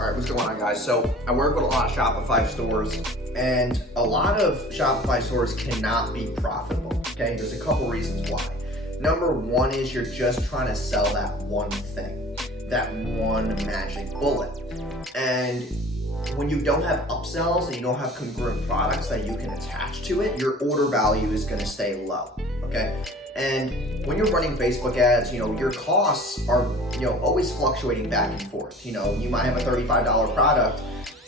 All right, what's going on, guys? So I work with a lot of Shopify stores, and a lot of Shopify stores cannot be profitable, okay? There's a couple reasons why. Number one is you're just trying to sell that one thing, that one magic bullet. And when you don't have upsells and you don't have congruent products that you can attach to it, your order value is gonna stay low, okay? And when you're running Facebook ads, your costs are, always fluctuating back and forth. You might have a $35 product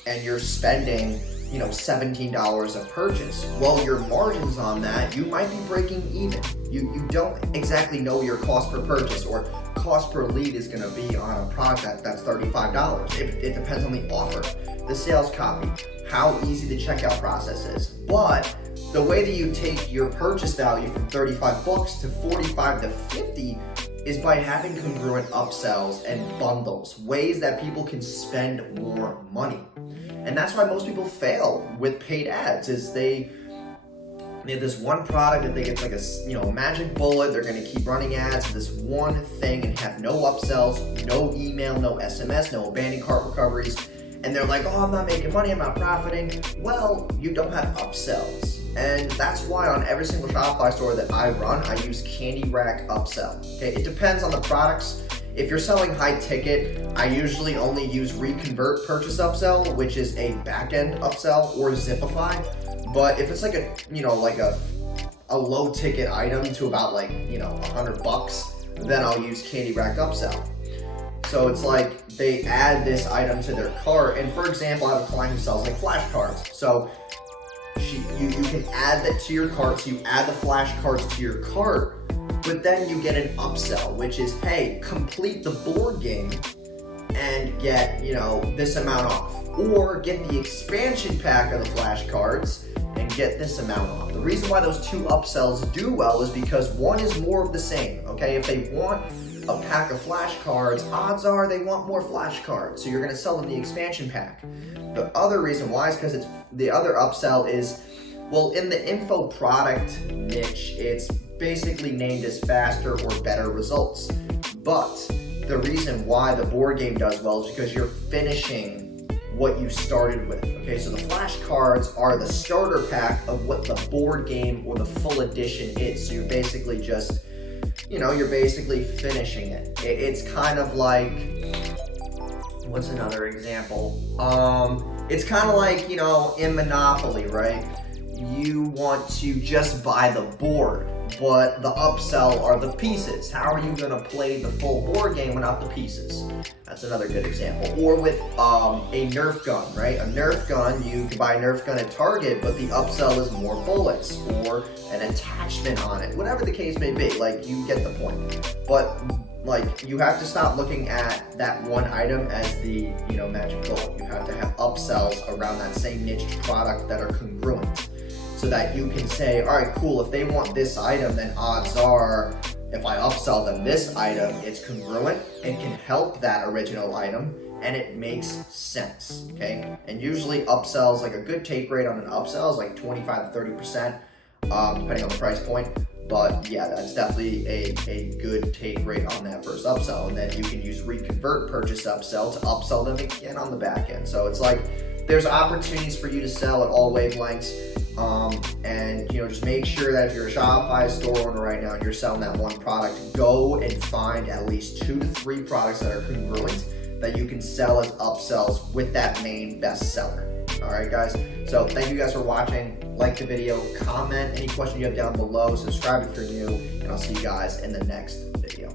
and you're spending, $17 a purchase. Well, your margins on that, you might be breaking even. You don't exactly know your cost per purchase or cost per lead is gonna be on a product that's $35. It depends on the offer, the sales copy, how easy the checkout process is. But the way that you take your purchase value from 35 bucks to 45 to 50 is by having congruent upsells and bundles, ways that people can spend more money. And that's why most people fail with paid ads, is they have this one product that they get like a magic bullet. They're going to keep running ads for this one thing and have no upsells, no email, no SMS, no abandoned cart recoveries. And they're like, oh, I'm not making money, I'm not profiting. Well, you don't have upsells. And that's why on every single Shopify store that I run, I use Candy Rack Upsell. Okay, it depends on the products. If you're selling high ticket, I usually only use Reconvert Purchase Upsell, which is a back-end upsell, or Zipify. But if it's like a low ticket item to about $100, then I'll use Candy Rack Upsell. So it's like they add this item to their cart, and for example, I have a client who sells like flashcards. So you can add that to your cart, so you add the flashcards to your cart, but then you get an upsell, which is, hey, complete the board game and get, this amount off. Or get the expansion pack of the flashcards and get this amount off. The reason why those two upsells do well is because one is more of the same, okay? If they want a pack of flashcards, odds are they want more flashcards, so you're gonna sell them the expansion pack. The other reason why is because the other upsell is, well, in the info product niche, it's basically named as faster or better results. But the reason why the board game does well is because you're finishing what you started with. Okay, so the flashcards are the starter pack of what the board game or the full edition is. So you're basically just, you're basically finishing it. It's kind of like, what's another example? It's kind of like, in Monopoly, right? You want to just buy the board, but the upsell are the pieces. How are you gonna play the full board game without the pieces? That's another good example. Or with a Nerf gun, right? A Nerf gun, you can buy a Nerf gun at Target, but the upsell is more bullets or an attachment on it. Whatever the case may be, you get the point. But you have to stop looking at that one item as the, magic bullet. You have to have upsells around that same niche product that are congruent, so that you can say, all right, cool, if they want this item, then odds are, if I upsell them this item, it's congruent and can help that original item, and it makes sense, okay? And usually upsells, a good take rate on an upsell is 25 to 30%, depending on the price point. But yeah, that's definitely a good take rate on that first upsell. And then you can use Reconvert Purchase Upsell to upsell them again on the back end. So it's there's opportunities for you to sell at all wavelengths. And just make sure that if you're a Shopify store owner right now and you're selling that one product, go and find at least 2 to 3 products that are congruent that you can sell as upsells with that main best seller. All right, guys. So thank you guys for watching. Like the video, comment any question you have down below, subscribe if you're new, and I'll see you guys in the next video.